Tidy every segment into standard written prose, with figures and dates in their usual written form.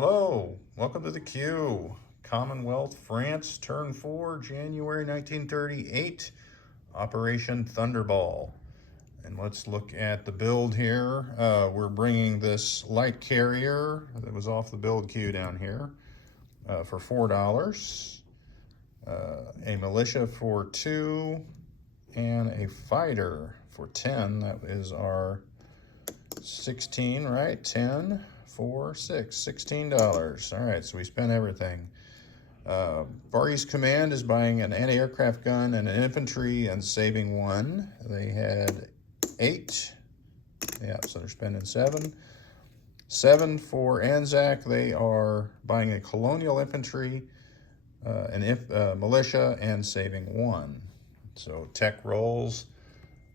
Hello, welcome to the Q. Commonwealth, France, turn 4, January 1938, Operation Thunderball. And let's look at the build here. We're bringing this light carrier that was off the build queue down here for $4, a militia for 2, and a fighter for 10. That is our 16, right? 10, 4, 6, $16. All right, so we spent everything. Far East Command is buying an anti-aircraft gun and an infantry and saving 1. They had 8. Yeah, so they're spending 7. 7 for Anzac. They are buying a colonial infantry, militia, and saving 1. So tech rolls.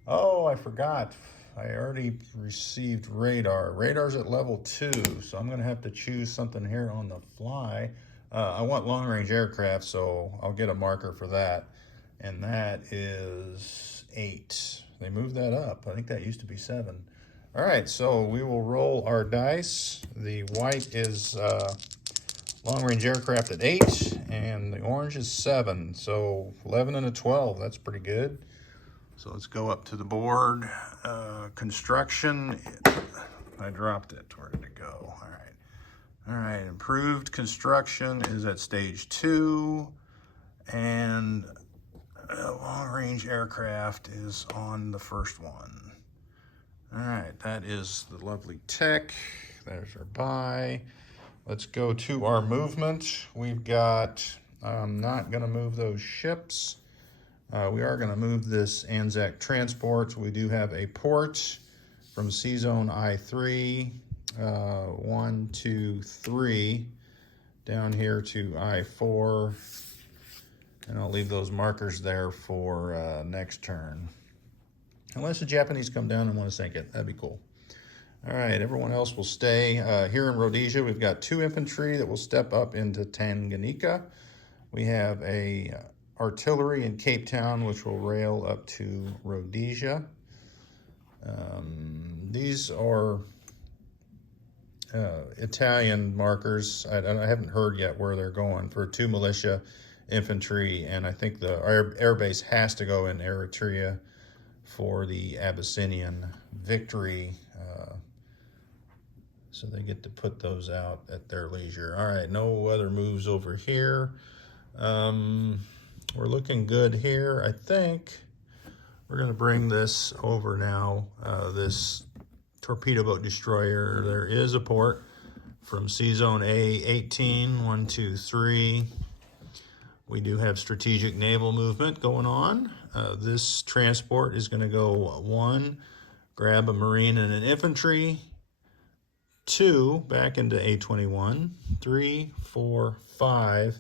Oh, I forgot. I already received radar. Radar's at level 2, so I'm going to have to choose something here on the fly. I want long-range aircraft, so I'll get a marker for that. And that is 8. They moved that up. I think that used to be 7. All right, so we will roll our dice. The white is long-range aircraft at 8, and the orange is 7. So 11 and a 12, that's pretty good. So let's go up to the board. Construction, I dropped it. Where did it go? All right. All right, improved construction is at stage 2, and long-range aircraft is on the first one. All right, that is the lovely tech. There's our buy. Let's go to our movement. We've got, I'm not gonna move those ships. We are going to move this Anzac transport. We do have a port from C-Zone I3, 1, 2, 3, down here to I4. And I'll leave those markers there for next turn. Unless the Japanese come down and want to sink it, that'd be cool. All right, everyone else will stay. Here in Rhodesia, we've got 2 infantry that will step up into Tanganyika. We have a artillery in Cape Town, which will rail up to Rhodesia. These are Italian markers. I haven't heard yet where they're going for 2 militia infantry, and I think the air base has to go in Eritrea for the Abyssinian victory. So they get to put those out at their leisure. All right, no other moves over here. We're looking good here. I think we're going to bring this over now, this torpedo boat destroyer. There is a port from C-Zone A18, 1, 2, 3. We do have strategic naval movement going on. This transport is going to go 1, grab a Marine and an infantry, 2, back into A21, 3, 4, 5,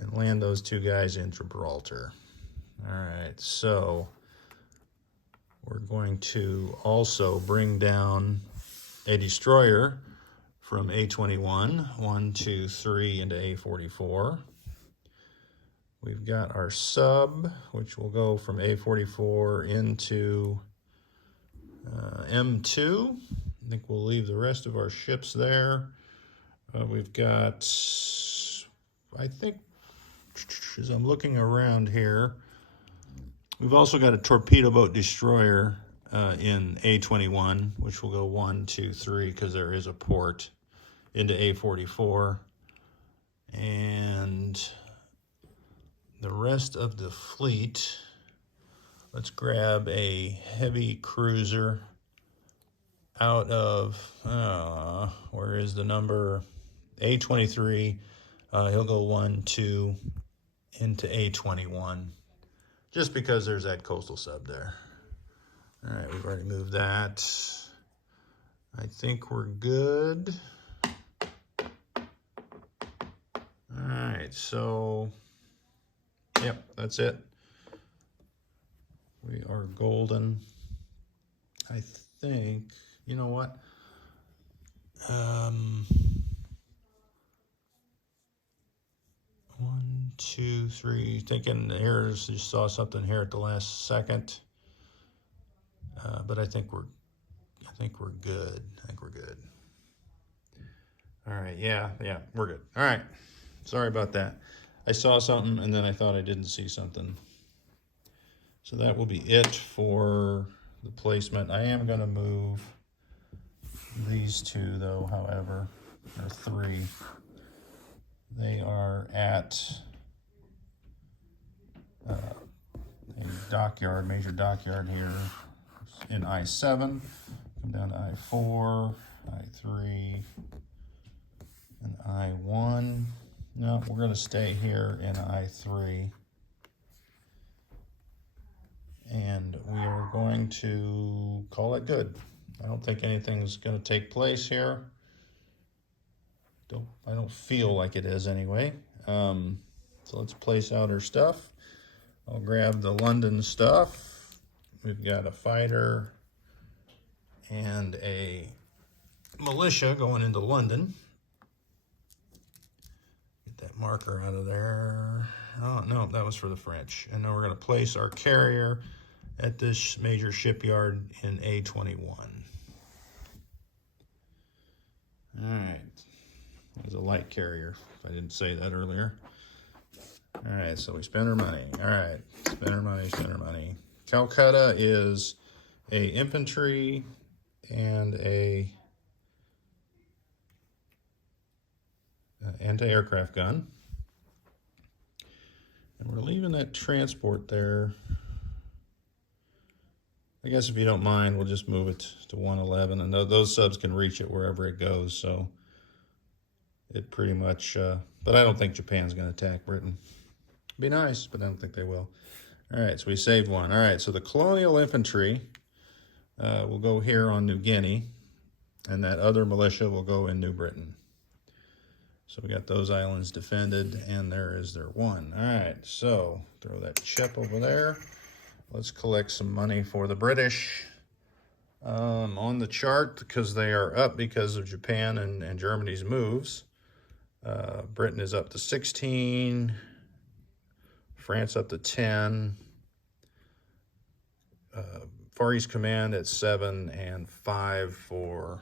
and land those 2 guys in Gibraltar. All right, so we're going to also bring down a destroyer from A21, 1, 2, 3, into A44. We've got our sub, which will go from A44 into M2. I think we'll leave the rest of our ships there. We've got, I think, as I'm looking around here, we've also got a torpedo boat destroyer in A21, which will go 1, 2, 3, because there is a port, into A44. And the rest of the fleet, let's grab a heavy cruiser out of, where is the number? A23. He'll go 1, 2, into A21, just because there's that coastal sub there. All right, we've already moved that. I think we're good. All right, so, yep, that's it. We are golden. I think, you know what? 1, 2, 3. Thinking here's, just saw something here at the last second, but I think we're good. All right, yeah, we're good. All right, sorry about that. I saw something and then I thought I didn't see something. So that will be it for the placement. I am going to move these two, though, however, or three. They are at a dockyard, major dockyard here in I-7. Come down to I-4, I-3, and I-1. No, we're going to stay here in I-3. And we are going to call it good. I don't think anything's going to take place here. I don't feel like it is anyway. So let's place out our stuff. I'll grab the London stuff. We've got a fighter and a militia going into London. Get that marker out of there. Oh, no, that was for the French. And then we're going to place our carrier at this major shipyard in A21. All right. There's a light carrier, if I didn't say that earlier. All right, so we spend our money. All right, spend our money, spend our money. Calcutta is a infantry and a anti-aircraft gun. And we're leaving that transport there. I guess if you don't mind, we'll just move it to 111. And those subs can reach it wherever it goes, so it pretty much, but I don't think Japan's going to attack Britain. Be nice, but I don't think they will. All right, so we saved one. All right, so the colonial infantry will go here on New Guinea, and that other militia will go in New Britain. So we got those islands defended, and there is their one. All right, so throw that chip over there. Let's collect some money for the British. On the chart, because they are up because of Japan and Germany's moves. Britain is up to 16, France up to 10, Far East Command at 7, and 5 for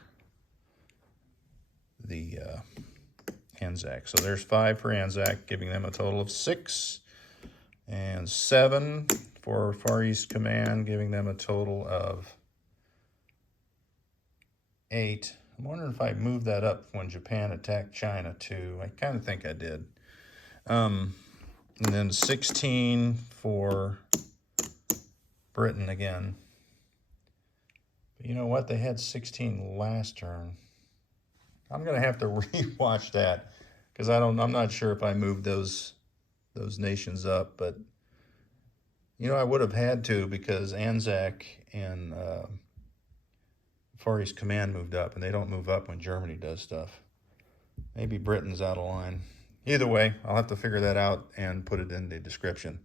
the Anzac. So there's 5 for Anzac, giving them a total of 6, and 7 for Far East Command, giving them a total of 8. I'm wondering if I moved that up when Japan attacked China too. I kind of think I did. And then 16 for Britain again. But you know what? They had 16 last turn. I'm gonna have to rewatch that because I'm not sure if I moved those nations up, but you know I would have had to because Anzac and Far East Command moved up, and they don't move up when Germany does stuff. Maybe Britain's out of line. Either way, I'll have to figure that out and put it in the description.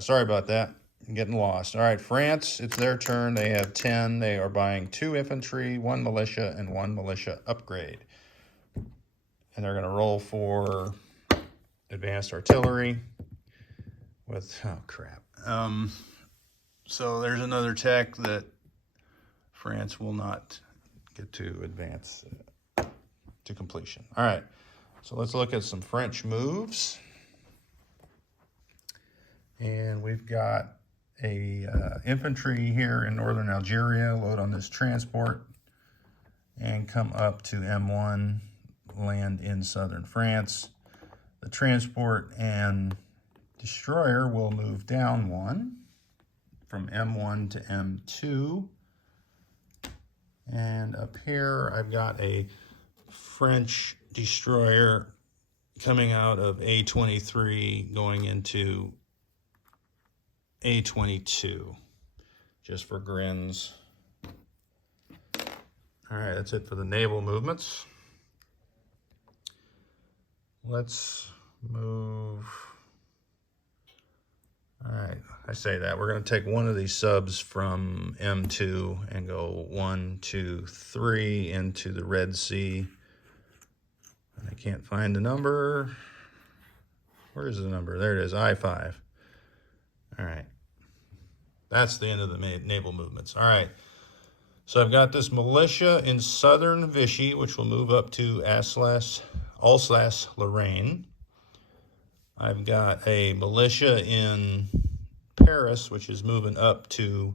Sorry about that. I'm getting lost. All right, France, it's their turn. They have 10. They are buying 2 infantry, 1 militia, and 1 militia upgrade. And they're going to roll for advanced artillery with, oh, crap. So there's another tech that France will not get to advance to completion. All right, so let's look at some French moves. And we've got a infantry here in northern Algeria, load on this transport, and come up to M1, land in southern France. The transport and destroyer will move down 1 from M1 to M2. And up here, I've got a French destroyer coming out of A23 going into A22, just for grins. All right, that's it for the naval movements. Let's move. All right, I say that. We're going to take one of these subs from M2 and go 1, 2, 3 into the Red Sea. And I can't find the number. Where is the number? There it is, I-5. All right. That's the end of the naval movements. All right. So I've got this militia in southern Vichy, which will move up to Alsace-Lorraine. I've got a militia in Paris, which is moving up to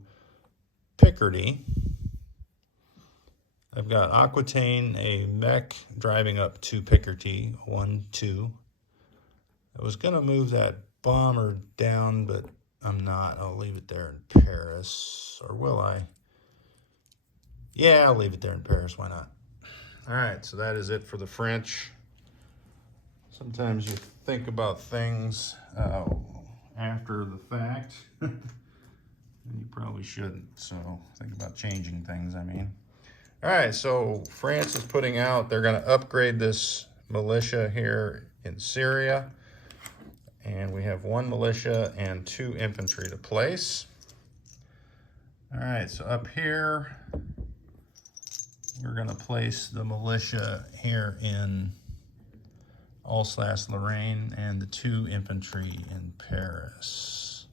Picardy. I've got Aquitaine, a mech, driving up to Picardy, 1, 2. I was going to move that bomber down, but I'm not. I'll leave it there in Paris. Or will I? Yeah, I'll leave it there in Paris. Why not? All right, so that is it for the French. Sometimes you think about things after the fact. And you probably shouldn't. So think about changing things, I mean. All right, so France is putting out, they're going to upgrade this militia here in Syria. And we have 1 militia and 2 infantry to place. All right, so up here, we're going to place the militia here in Alsace-Lorraine and the 2 infantry in Paris.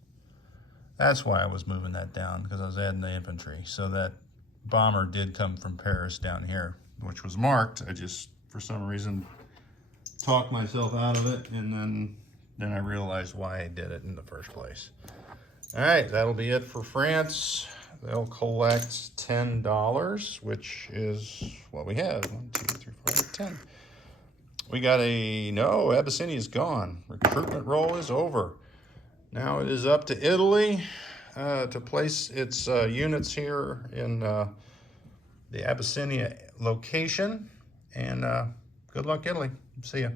That's why I was moving that down, because I was adding the infantry. So that bomber did come from Paris down here, which was marked. I just, for some reason, talked myself out of it, and then I realized why I did it in the first place. All right, that'll be it for France. They'll collect $10, which is what we have. 1, 2, 3, 4, 10. We got no, Abyssinia's gone. Recruitment roll is over. Now it is up to Italy to place its units here in the Abyssinia location. And good luck, Italy. See ya.